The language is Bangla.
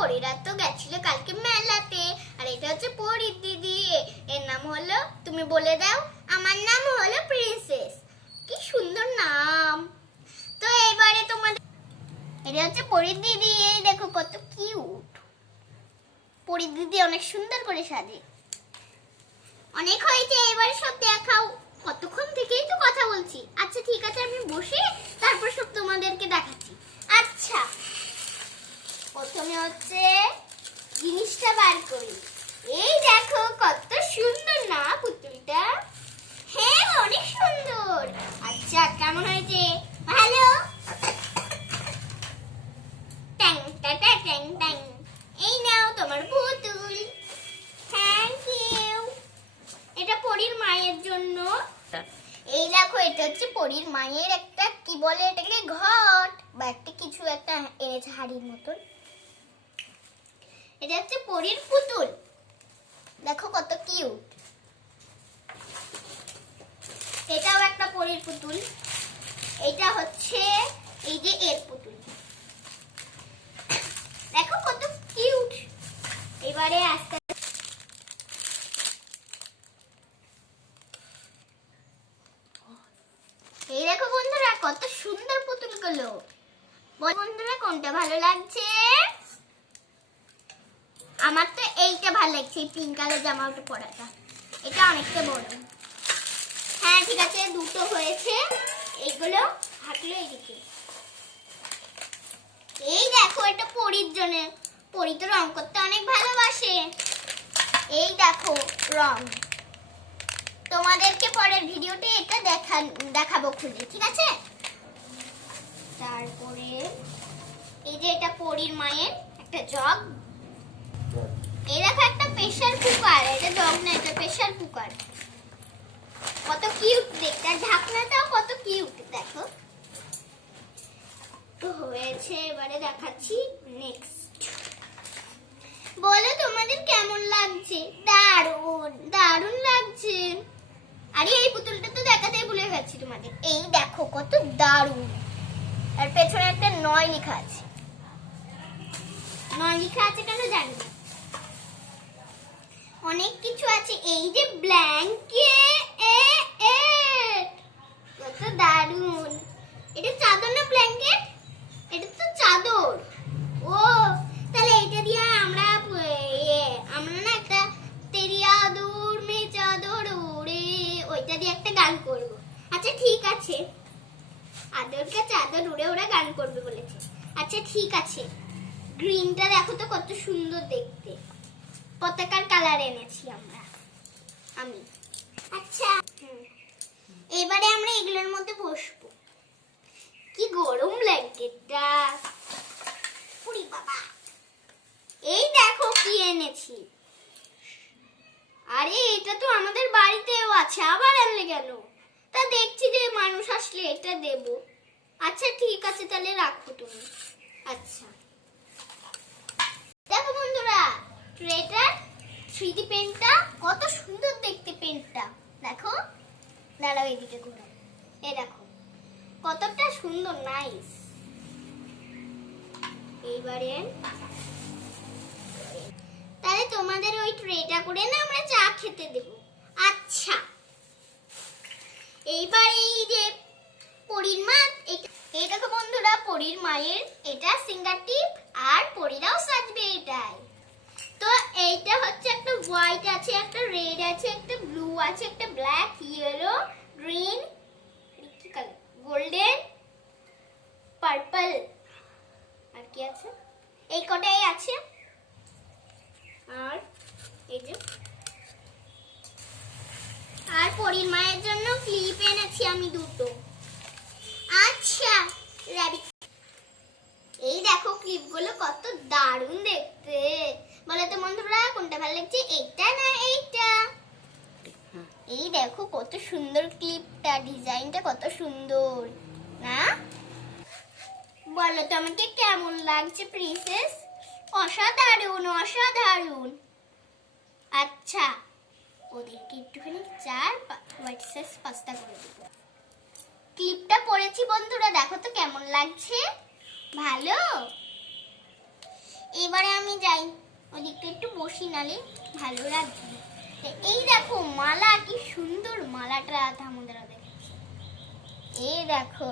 পরীরা তো গেছিল কালকে মেলাতে, আর এটা হচ্ছে পরীর দিদি। এর নাম হলো, তুমি বলে দাও। আমার নাম হলো প্রিন্সেস। কি সুন্দর নাম। তো এবারে তোমাদের, এটা হচ্ছে পরীর দিদি। এই দেখো কত কিউট। পরীর দিদি অনেক সুন্দর করে সাজে। অনেক হয়েছে, এবারে সব দেখাও। কতক্ষণ থেকেই তো কথা বলছি। আচ্ছা ঠিক আছে, আমি বসে তারপর সব তোমাদেরকে দেখাচ্ছি। আচ্ছা, প্রথমে হচ্ছে জিনিসটা বার করি। এই দেখো কত সুন্দর না পুতুলটা। হ্যাঁ অনেক সুন্দর। আচ্ছা কেমন হয়েছে? ভালো। ট্যাং ট্যাং ট্যাং ট্যাং। এই নাও তোমার পুতুল। Thank you. এটা পরীর মায়ের জন্য। এই দেখো, এটা হচ্ছে পরীর মায়ের একটা, কি বলে এটাকে, ঘট বা একটা কিছু একটা এনেছে হাড়ির মতন। এটা হচ্ছে পরীর পুতুল। দেখো কত কিউট। এটাও একটা পরীর পুতুল। এটা হচ্ছে এই যে এর পুতুল। দেখো কত কিউট। এবারে আস্তে এই দেখো বন্ধুরা কত সুন্দর পুতুলগুলো। বন্ধুরা কোনটা ভালো লাগছে? আমার তো এইটা ভালো লাগছে, এই পিঙ্ক কালার জামাটা পরাটা। এটা অনেকটা বড়। হ্যাঁ ঠিক আছে, দুটো হয়েছে। এইগুলো থাকলো এইদিকে। এই দেখো, এটা পরীর জন্য। পরী তো রং করতে অনেক ভালোবাসে। এই দেখো রং। তোমাদেরকে পরের ভিডিওতে এটা দেখাবো খুলে, ঠিক আছে? তারপরে এই যে এটা পরীর মায়ের একটা জগ। এই দেখো একটা প্রেসার কুকার। এটা জগ না, এটা প্রেসার কুকার। কত কিউট দেখতে। আর ঢাকনাটাও কত কিউট দেখো। তো হয়েছে, এবারে দেখাচ্ছি নেক্সট। বলো তোমাদের কেমন লাগছে? দারুণ দারুণ লাগছে। আরে এই পুতুলটা তো দেখাতেই ভুলে গেছি তোমাদের। এই দেখো কত দারুণ। আর পেছনে একটা 9 লেখা আছে। 9 লেখা আছে কেন জানি না। অনেক কিছু আছে। এই যে ব্ল্যাঙ্কেট, কত দারুণ। এটা চাদর না ব্ল্যাঙ্কেট? এটা তো চাদর। ও তাহলে এটা দিয়ে আমরা না একটা তেরিয়া দূর মে চাদর ওড়ে, ওইটা দিয়ে একটা গান করব। আচ্ছা ঠিক আছে, আদরকে চাদর উড়ে ওরা গান করবে বলেছে। আচ্ছা ঠিক আছে। গ্রিনটা দেখো তো কত সুন্দর দেখতে। পতাকার কালার এনেছি আমি। আচ্ছা এবারে আমরা এগুলোর মধ্যে বসবো। কি গরম ব্ল্যাঙ্কেটটা। পুরি বাবা। এই দেখো কি এনেছি। আরে এটা তো আমাদের বাড়িতেও আছে, আবার আনলে কেন? তা দেখছি যে মানুষ আসলে এটা দেব। আচ্ছা ঠিক আছে, তাহলে রাখো তুমি। আচ্ছা দেখো বন্ধুরা, ট্রেটার 3D পেনটা কত সুন্দর দেখতে। পেনটা দেখো, দাঁড়াও এদিকে ঘুরো। এই দেখো কতটা সুন্দর, নাইস। এইবারে তাহলে তোমাদের ওই ট্রেটা করে না আমরা চা খেতে দেব। আচ্ছা এইবার এই যে পরীর মা, এই দেখো বন্ধুরা পরীর মায়ের এটা সিঙ্গার টিপ। আর পরীরাও সাজবে এটাই। তো এইটা হচ্ছে একটা হোয়াইট আছে, একটা রেড আছে, একটা ব্লু আছে, একটা ব্ল্যাক, ইয়েলো, গ্রিন, কি কালার, গোল্ডেন, পার্পল, আর কি আছে, এই কটাই আছে। আর এই যে, আর পরীর মায়ের জন্য ক্লিপ এনেছি আমি দুটো। আচ্ছা র‍্যাবিট। এই দেখো ক্লিপগুলো কত দারুণ দেখতে। বলো তো বন্ধুরা কোনটা ভালো লাগছে, এইটা না এইটা? এই দেখো কত সুন্দর ক্লিপটা, ডিজাইনটা কত সুন্দর না? বলো তো আমাকে কেমন লাগছে প্রিন্সেস? অসাধারণ অসাধারণ। আচ্ছা ওদেরকে একটুখানি 4 হোয়াইট সস পাস্তা করে দেবো। ক্লিপটা পরেছি বন্ধুরা, দেখো তো কেমন লাগছে। ভালো। এবার এবারে আমি যাই ওদিকটা একটু বসি, নালে ভালো লাগবে না। এই দেখো মালা, কি সুন্দর মালাটা ঠাকুরদারা দেখেছে। এই দেখো